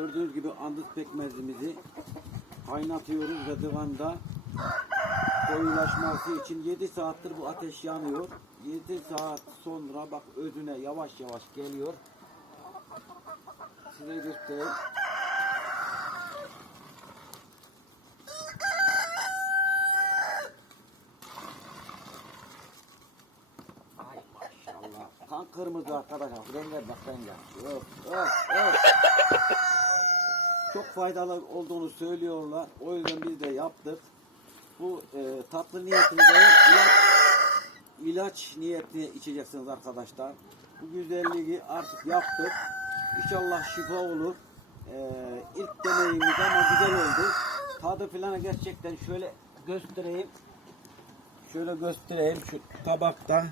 Gördüğünüz gibi andız pekmezimizi kaynatıyoruz ve divanda koyulaşması için 7 saattir bu ateş yanıyor. 7 saat sonra bak özüne yavaş yavaş geliyor. Size göstereyim. Ay maşallah. Kan kırmızı arkadaşlar. Renge bak renge. Öf, öf, öf. Çok faydalı olduğunu söylüyorlar. O yüzden biz de yaptık. Bu e, tatlı niyetini değil, ilaç, ilaç niyetine içeceksiniz arkadaşlar. Bu güzelliği artık yaptık. İnşallah şifa olur. E, ilk deneyimimiz ama güzel oldu. Tadı falan gerçekten şöyle göstereyim. Şöyle göstereyim şu tabakta.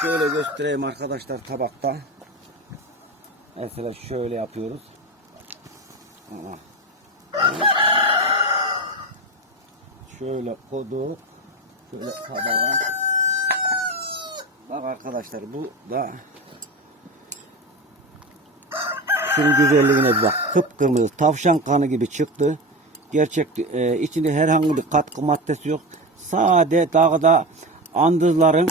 Şöyle göstereyim arkadaşlar tabakta. Mesela şöyle yapıyoruz. Şöyle koyduk. Şöyle tabağa. Bak arkadaşlar bu da şunun güzelliğine bir bak. Kıpkırmızı tavşan kanı gibi çıktı. Gerçek e, içinde herhangi bir katkı maddesi yok. Sade dağda andızların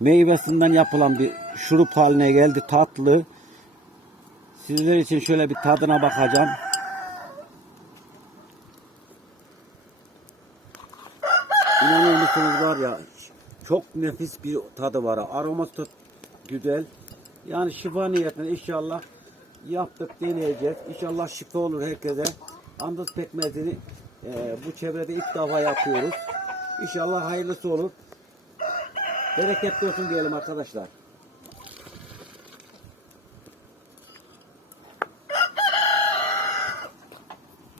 meyvesinden yapılan bir şurup haline geldi. Tatlı. Sizler için şöyle bir tadına bakacağım. İnanır mısınız var ya çok nefis bir tadı var. Aroması da güzel. Yani şifa niyetine inşallah yaptık deneyeceğiz. İnşallah şifa olur herkese. Andız pekmezini e, bu çevrede ilk defa yapıyoruz. İnşallah hayırlısı olur. Bereketli olsun diyelim arkadaşlar.